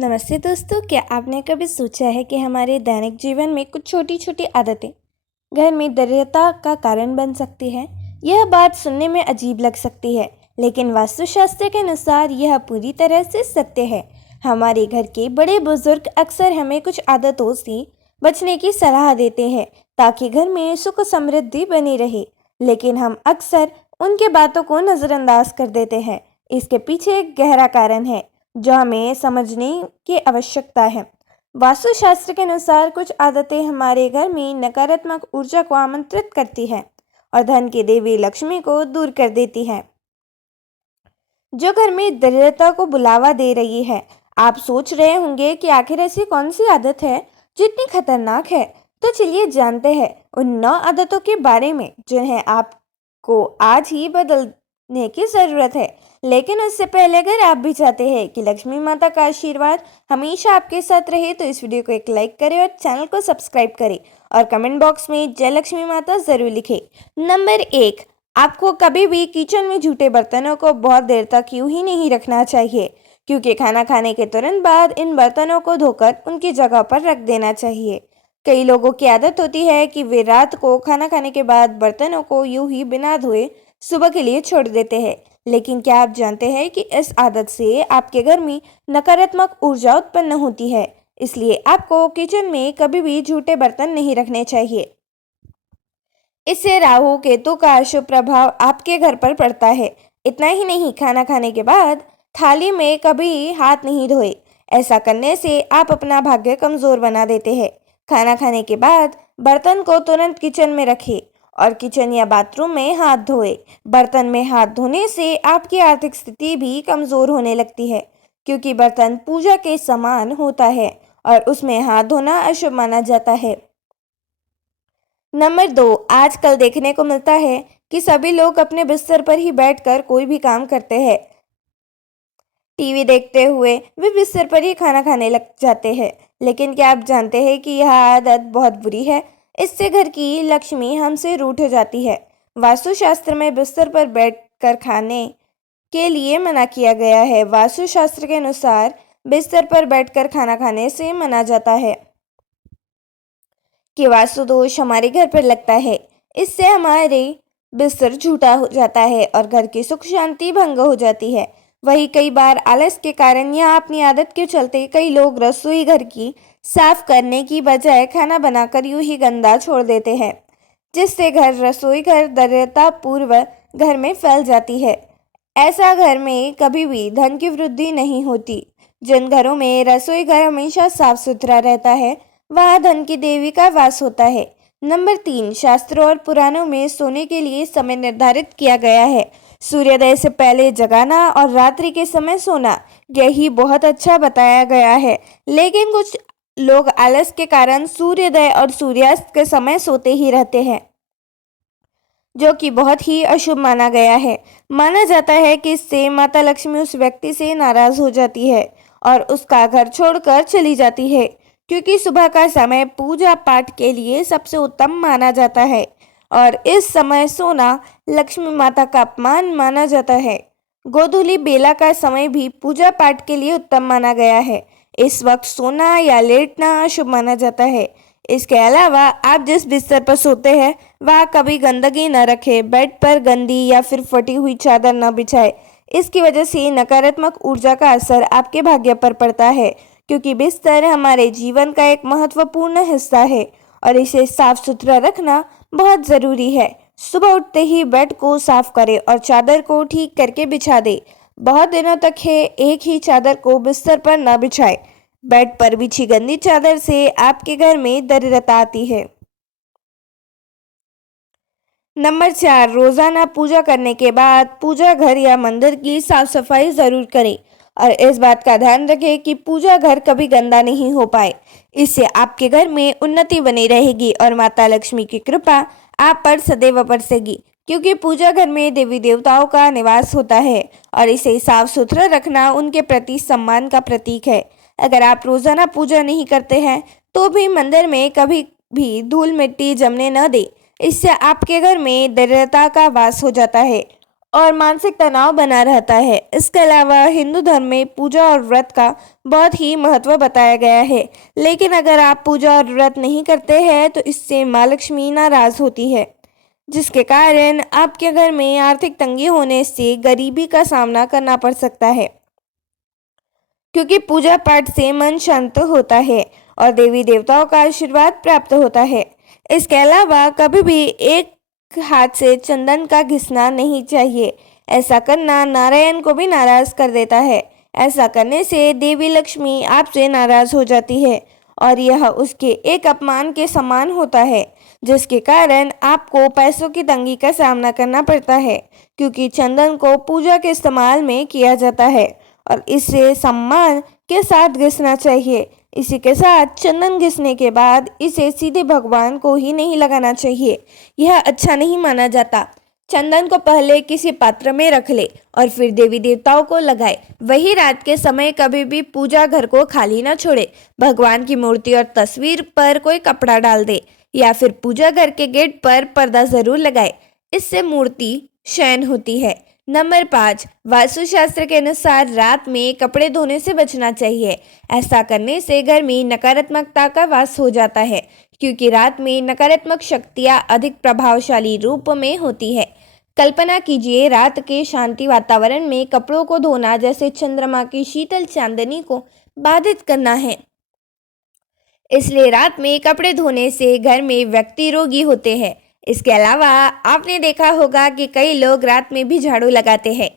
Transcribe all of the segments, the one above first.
नमस्ते दोस्तों, क्या आपने कभी सोचा है कि हमारे दैनिक जीवन में कुछ छोटी छोटी आदतें घर में दृढ़ता का कारण बन सकती है। यह बात सुनने में अजीब लग सकती है, लेकिन वास्तुशास्त्र के अनुसार यह पूरी तरह से सत्य है। हमारे घर के बड़े बुजुर्ग अक्सर हमें कुछ आदतों से बचने की सलाह देते हैं ताकि घर में सुख समृद्धि बनी रहे, लेकिन हम अक्सर उनके बातों को नज़रअंदाज कर देते हैं। इसके पीछे एक गहरा कारण है जो हमें समझने की आवश्यकता है। वास्तुशास्त्र के अनुसार कुछ आदतें हमारे घर में नकारात्मक ऊर्जा को आमंत्रित करती है और धन की देवी लक्ष्मी को दूर कर देती है, जो घर में दरिद्रता को बुलावा दे रही है। आप सोच रहे होंगे कि आखिर ऐसी कौन सी आदत है जो इतनी खतरनाक है। तो चलिए जानते हैं उन 9 आदतों के बारे में जिन्हें आपको आज ही बदलने की ज़रूरत है। लेकिन उससे पहले अगर आप भी चाहते हैं कि लक्ष्मी माता का आशीर्वाद हमेशा आपके साथ रहे, तो इस वीडियो को एक लाइक करें और चैनल को सब्सक्राइब करें और कमेंट बॉक्स में जय लक्ष्मी माता ज़रूर लिखें। नंबर 1, आपको कभी भी किचन में जूठे बर्तनों को बहुत देर तक यूं ही नहीं रखना चाहिए, क्योंकि खाना खाने के तुरंत बाद इन बर्तनों को धोकर उनकी जगह पर रख देना चाहिए। कई लोगों की आदत होती है कि वे रात को खाना खाने के बाद बर्तनों को यूं ही बिना धोए सुबह के लिए छोड़ देते हैं, लेकिन क्या आप जानते हैं कि इस आदत से आपके घर में नकारात्मक ऊर्जा उत्पन्न होती है। इसलिए आपको किचन में कभी भी जूठे बर्तन नहीं रखने चाहिए। इससे राहु केतु का अशुभ प्रभाव आपके घर पर पड़ता है। इतना ही नहीं, खाना खाने के बाद थाली में कभी हाथ नहीं धोए। ऐसा करने से आप अपना भाग्य कमजोर बना देते हैं। खाना खाने के बाद बर्तन को तुरंत किचन में रखें और किचन या बाथरूम में हाथ धोए। बर्तन में हाथ धोने से आपकी आर्थिक स्थिति भी कमजोर होने लगती है, क्योंकि बर्तन पूजा के समान होता है और उसमें हाथ धोना अशुभ माना जाता है। नंबर 2, आजकल देखने को मिलता है कि सभी लोग अपने बिस्तर पर ही बैठकर कोई भी काम करते हैं। टीवी देखते हुए वे बिस्तर पर ही खाना खाने लग जाते हैं। लेकिन क्या आप जानते हैं कि यह आदत बहुत बुरी है। इससे घर की लक्ष्मी हमसे रूठ जाती है। वास्तुशास्त्र में बिस्तर पर बैठकर खाने के लिए मना किया गया है। वास्तुशास्त्र के अनुसार बिस्तर पर बैठकर खाना खाने से मना जाता है कि वास्तु दोष हमारे घर पर लगता है। इससे हमारे बिस्तर झूठा हो जाता है और घर की सुख शांति भंग हो जाती है। वही कई बार आलस के कारण या अपनी आदत के चलते कई लोग रसोई घर की साफ करने की बजाय खाना बनाकर यूं ही गंदा छोड़ देते हैं, जिससे रसोई घर दरिद्रता पूर्व घर में फैल जाती है। ऐसा घर में कभी भी धन की वृद्धि नहीं होती। जिन घरों में रसोई घर हमेशा साफ सुथरा रहता है, वहाँ धन की देवी का वास होता है। नंबर 3, शास्त्रों और पुराणों में सोने के लिए समय निर्धारित किया गया है। सूर्योदय से पहले जगाना और रात्रि के समय सोना, यही बहुत अच्छा बताया गया है। लेकिन कुछ लोग आलस के कारण सूर्योदय और सूर्यास्त के समय सोते ही रहते हैं, जो कि बहुत ही अशुभ माना गया है। माना जाता है कि इससे माता लक्ष्मी उस व्यक्ति से नाराज हो जाती है और उसका घर छोड़कर चली जाती है, क्योंकि सुबह का समय पूजा पाठ के लिए सबसे उत्तम माना जाता है और इस समय सोना लक्ष्मी माता का अपमान माना जाता है। गोधूली बेला का समय भी पूजा पाठ के लिए उत्तम माना गया है। इस वक्त सोना या लेटना अशुभ माना जाता है। इसके अलावा आप जिस बिस्तर पर सोते हैं वहाँ कभी गंदगी न रखें। बेड पर गंदी या फिर फटी हुई चादर न बिछाए। इसकी वजह से नकारात्मक ऊर्जा का असर आपके भाग्य पर पड़ता है, क्योंकि बिस्तर हमारे जीवन का एक महत्वपूर्ण हिस्सा है और इसे साफ सुथरा रखना बहुत ज़रूरी है। सुबह उठते ही बेड को साफ करें और चादर को ठीक करके बिछा दें। बहुत दिनों तक है एक ही चादर को बिस्तर पर न बिछाए। बेड पर बिछी गंदी चादर से आपके घर में दरिद्रता आती है। नंबर 4, रोजाना पूजा करने के बाद पूजा घर या मंदिर की साफ सफाई जरूर करें और इस बात का ध्यान रखें कि पूजा घर कभी गंदा नहीं हो पाए। इससे आपके घर में उन्नति बनी रहेगी और माता लक्ष्मी की कृपा आप पर सदैव बरसेगी, क्योंकि पूजा घर में देवी देवताओं का निवास होता है और इसे साफ सुथरा रखना उनके प्रति सम्मान का प्रतीक है। अगर आप रोजाना पूजा नहीं करते हैं तो भी मंदिर में कभी भी धूल मिट्टी जमने न दें। इससे आपके घर में दरिद्रता का वास हो जाता है और मानसिक तनाव बना रहता है। इसके अलावा हिंदू धर्म में पूजा और व्रत का बहुत ही महत्व बताया गया है। लेकिन अगर आप पूजा और व्रत नहीं करते हैं तो इससे माँ लक्ष्मी नाराज होती है, जिसके कारण आपके घर में आर्थिक तंगी होने से गरीबी का सामना करना पड़ सकता है। क्योंकि पूजा पाठ से मन शांत होता है और देवी देवताओं का आशीर्वाद प्राप्त होता है। इसके अलावा कभी भी एक हाथ से चंदन का घिसना नहीं चाहिए। ऐसा करना नारायण को भी नाराज कर देता है। ऐसा करने से देवी लक्ष्मी आपसे नाराज हो जाती है और यह उसके एक अपमान के समान होता है, जिसके कारण आपको पैसों की तंगी का सामना करना पड़ता है। क्योंकि चंदन को पूजा के इस्तेमाल में किया जाता है और इसे सम्मान के साथ घिसना चाहिए। इसी के साथ चंदन घिसने के बाद इसे सीधे भगवान को ही नहीं लगाना चाहिए, यह अच्छा नहीं माना जाता। चंदन को पहले किसी पात्र में रख ले और फिर देवी देवताओं को लगाए। वही रात के समय कभी भी पूजा घर को खाली न छोड़े। भगवान की मूर्ति और तस्वीर पर कोई कपड़ा डाल दे या फिर पूजा घर के गेट पर पर्दा जरूर लगाए। इससे मूर्ति शयन होती है। नंबर 5, वास्तुशास्त्र के अनुसार रात में कपड़े धोने से बचना चाहिए। ऐसा करने से घर में नकारात्मकता का वास हो जाता है, क्योंकि रात में नकारात्मक शक्तियां अधिक प्रभावशाली रूप में होती है। कल्पना कीजिए, रात के शांति वातावरण में कपड़ों को धोना जैसे चंद्रमा की शीतल चांदनी को बाधित करना है। इसलिए रात में कपड़े धोने से घर में व्यक्ति रोगी होते हैं। इसके अलावा आपने देखा होगा कि कई लोग रात में भी झाड़ू लगाते हैं।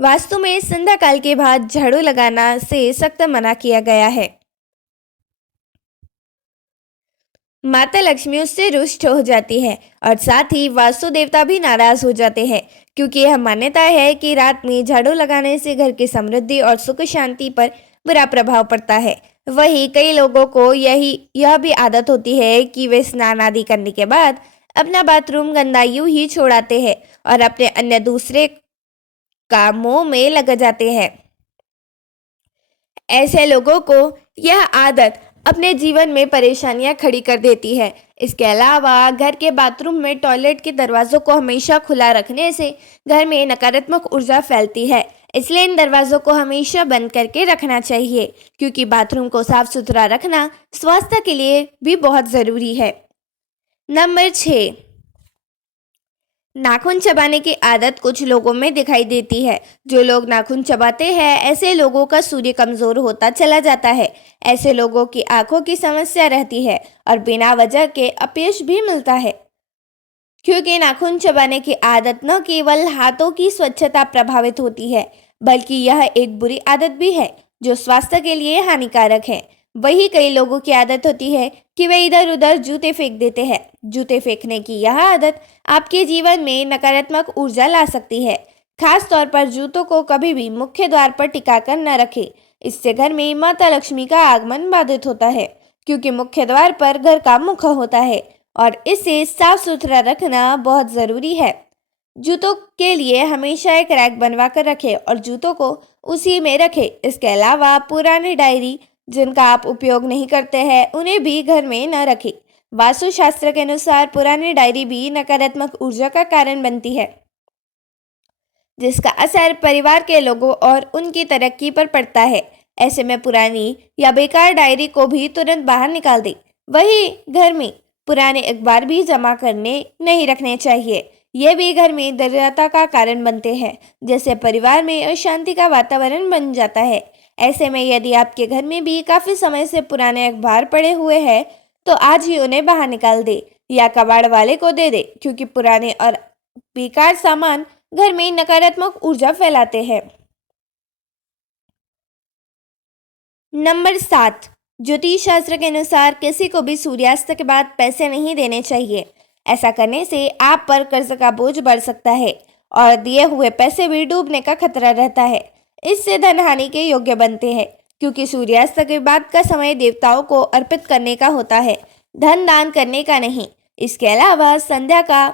वास्तु में संध्या काल के बाद झाड़ू लगाना से सख्त मना किया गया है। माता लक्ष्मी उससे रुष्ट हो जाती है और साथ ही वास्तु देवता भी नाराज हो जाते हैं, क्योंकि यह मान्यता है कि रात में झाड़ू लगाने से घर की समृद्धि और सुख शांति पर बुरा प्रभाव पड़ता है। वहीं कई लोगों को यह भी आदत होती है कि वे स्नान आदि करने के बाद अपना बाथरूम गंदा यूं ही छोड़ाते हैं और अपने अन्य दूसरे कामों में लग जाते हैं। ऐसे लोगों को यह आदत अपने जीवन में परेशानियां खड़ी कर देती है। इसके अलावा घर के बाथरूम में टॉयलेट के दरवाजों को हमेशा खुला रखने से घर में नकारात्मक ऊर्जा फैलती है। इसलिए इन दरवाजों को हमेशा बंद करके रखना चाहिए, क्योंकि बाथरूम को साफ सुथरा रखना स्वास्थ्य के लिए भी बहुत ज़रूरी है। नंबर 6, नाखून चबाने की आदत कुछ लोगों में दिखाई देती है। जो लोग नाखून चबाते हैं, ऐसे लोगों का सूर्य कमजोर होता चला जाता है। ऐसे लोगों की आंखों की समस्या रहती है और बिना वजह के अपयश भी मिलता है, क्योंकि नाखून चबाने की आदत न केवल हाथों की स्वच्छता प्रभावित होती है, बल्कि यह एक बुरी आदत भी है जो स्वास्थ्य के लिए हानिकारक है। वही कई लोगों की आदत होती है कि वे इधर उधर जूते फेंक देते हैं। जूते फेंकने की यह आदत आपके जीवन में नकारात्मक ऊर्जा ला सकती है। खास तौर पर जूतों को कभी भी मुख्य द्वार पर टिकाकर न रखें। इससे घर में माता लक्ष्मी का आगमन बाधित होता है, क्योंकि मुख्य द्वार पर घर का मुख होता है और इसे साफ सुथरा रखना बहुत ज़रूरी है। जूतों के लिए हमेशा एक रैक बनवा कर रखें और जूतों को उसी में रखें। इसके अलावा पुरानी डायरी जिनका आप उपयोग नहीं करते हैं, उन्हें भी घर में न रखें। वास्तुशास्त्र के अनुसार पुरानी डायरी भी नकारात्मक ऊर्जा का कारण बनती है, जिसका असर परिवार के लोगों और उनकी तरक्की पर पड़ता है। ऐसे में पुरानी या बेकार डायरी को भी तुरंत बाहर निकाल दें। वही घर में पुराने अखबार भी जमा करने नहीं रखने चाहिए। ये भी घर में दरिद्रता का कारण बनते हैं, जैसे परिवार में अशांति का वातावरण बन जाता है। ऐसे में यदि आपके घर में भी काफ़ी समय से पुराने अखबार पड़े हुए हैं, तो आज ही उन्हें बाहर निकाल दे या कबाड़ वाले को दे दे, क्योंकि पुराने और बेकार सामान घर में नकारात्मक ऊर्जा फैलाते हैं। नंबर 7, ज्योतिष शास्त्र के अनुसार किसी को भी सूर्यास्त के बाद पैसे नहीं देने चाहिए। ऐसा करने से आप पर कर्ज का बोझ बढ़ सकता है और दिए हुए पैसे भी डूबने का खतरा रहता है। इससे धन हानि के योग्य बनते हैं, क्योंकि सूर्यास्त के बाद का समय देवताओं को अर्पित करने का होता है, धन दान करने का नहीं। इसके अलावा संध्या का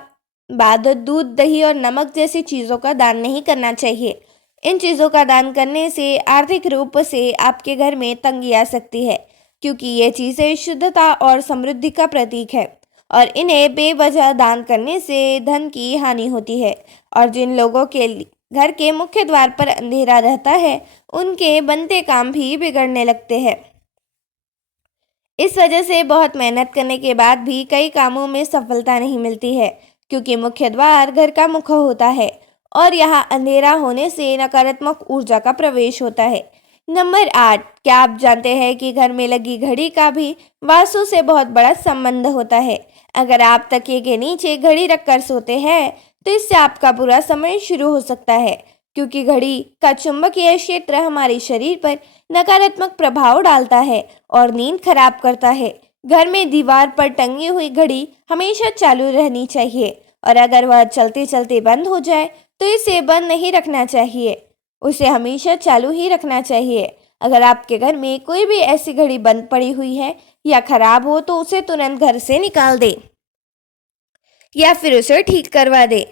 बाद दूध, दही और नमक जैसी चीज़ों का दान नहीं करना चाहिए। इन चीज़ों का दान करने से आर्थिक रूप से आपके घर में तंगी आ सकती है, क्योंकि ये चीज़ें शुद्धता और समृद्धि का प्रतीक है और इन्हें बेवजह दान करने से धन की हानि होती है और जिन लोगों के घर के मुख्य द्वार पर अंधेरा रहता है उनके बनते काम भी बिगड़ने लगते हैं। इस वजह से बहुत मेहनत करने के बाद भी कई कामों में सफलता नहीं मिलती है, क्योंकि मुख्य द्वार घर का मुख होता है और यहाँ अंधेरा होने से नकारात्मक ऊर्जा का प्रवेश होता है। नंबर 8, क्या आप जानते हैं कि घर में लगी घड़ी का भी वास्तु से बहुत बड़ा संबंध होता है। अगर आप तकिए के नीचे घड़ी रखकर सोते हैं तो इससे आपका बुरा समय शुरू हो सकता है, क्योंकि घड़ी का चुंबकीय क्षेत्र हमारे शरीर पर नकारात्मक प्रभाव डालता है और नींद खराब करता है। घर में दीवार पर टंगी हुई घड़ी हमेशा चालू रहनी चाहिए और अगर वह चलते चलते बंद हो जाए तो इसे बंद नहीं रखना चाहिए, उसे हमेशा चालू ही रखना चाहिए। अगर आपके घर में कोई भी ऐसी घड़ी बंद पड़ी हुई है या खराब हो तो उसे तुरंत घर से निकाल दे या फिर उसे ठीक करवा दे।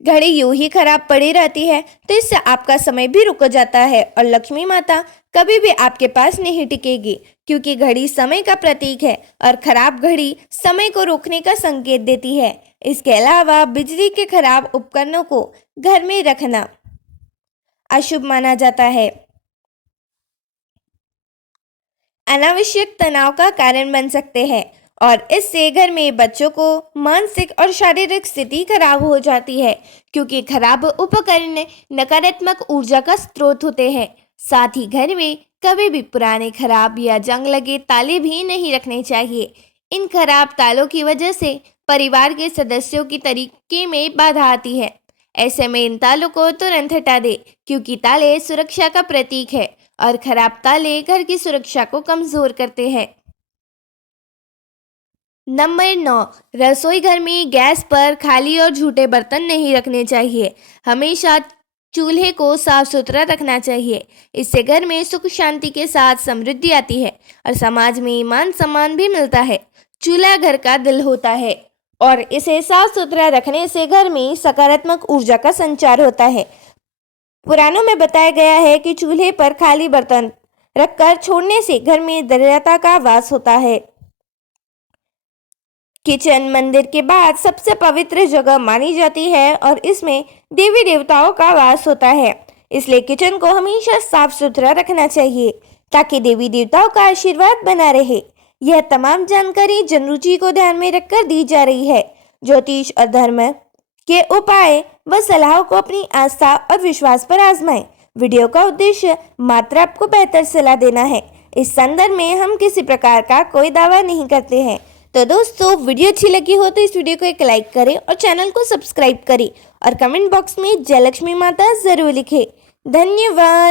घड़ी यूं ही खराब पड़ी रहती है तो इससे आपका समय भी रुक जाता है और लक्ष्मी माता कभी भी आपके पास नहीं टिकेगी, क्योंकि घड़ी समय का प्रतीक है और खराब घड़ी समय को रोकने का संकेत देती है। इसके अलावा बिजली के खराब उपकरणों को घर में रखना अशुभ माना जाता है, अनावश्यक तनाव का कारण बन सकते हैं और इससे घर में बच्चों को मानसिक और शारीरिक स्थिति खराब हो जाती है, क्योंकि खराब उपकरण नकारात्मक ऊर्जा का स्रोत होते हैं। साथ ही घर में कभी भी पुराने खराब या जंग लगे ताले भी नहीं रखने चाहिए। इन खराब तालों की वजह से परिवार के सदस्यों की तरीके में बाधा आती है। ऐसे में इन तालों को तुरंत हटा दे, क्योंकि ताले सुरक्षा का प्रतीक है और खराब ताले घर की सुरक्षा को कमजोर करते हैं। नंबर 9, रसोई घर में गैस पर खाली और झूठे बर्तन नहीं रखने चाहिए। हमेशा चूल्हे को साफ सुथरा रखना चाहिए। इससे घर में सुख शांति के साथ समृद्धि आती है और समाज में मान सम्मान भी मिलता है। चूल्हा घर का दिल होता है और इसे साफ सुथरा रखने से घर में सकारात्मक ऊर्जा का संचार होता है। पुराणों में बताया गया है कि चूल्हे पर खाली बर्तन रखकर छोड़ने से घर में दरिद्रता का वास होता है। किचन मंदिर के बाद सबसे पवित्र जगह मानी जाती है और इसमें देवी देवताओं का वास होता है, इसलिए किचन को हमेशा साफ सुथरा रखना चाहिए ताकि देवी देवताओं का आशीर्वाद बना रहे। यह तमाम जानकारी जनरुचि को ध्यान में रखकर दी जा रही है। ज्योतिष और धर्म के उपाय व सलाहों को अपनी आस्था और विश्वास पर आजमाएं। वीडियो का उद्देश्य मात्र आपको बेहतर सलाह देना है। इस संदर्भ में हम किसी प्रकार का कोई दावा नहीं करते हैं। तो दोस्तों, वीडियो अच्छी लगी हो तो इस वीडियो को एक लाइक करें और चैनल को सब्सक्राइब करें और कमेंट बॉक्स में जय लक्ष्मी माता जरूर लिखें। धन्यवाद।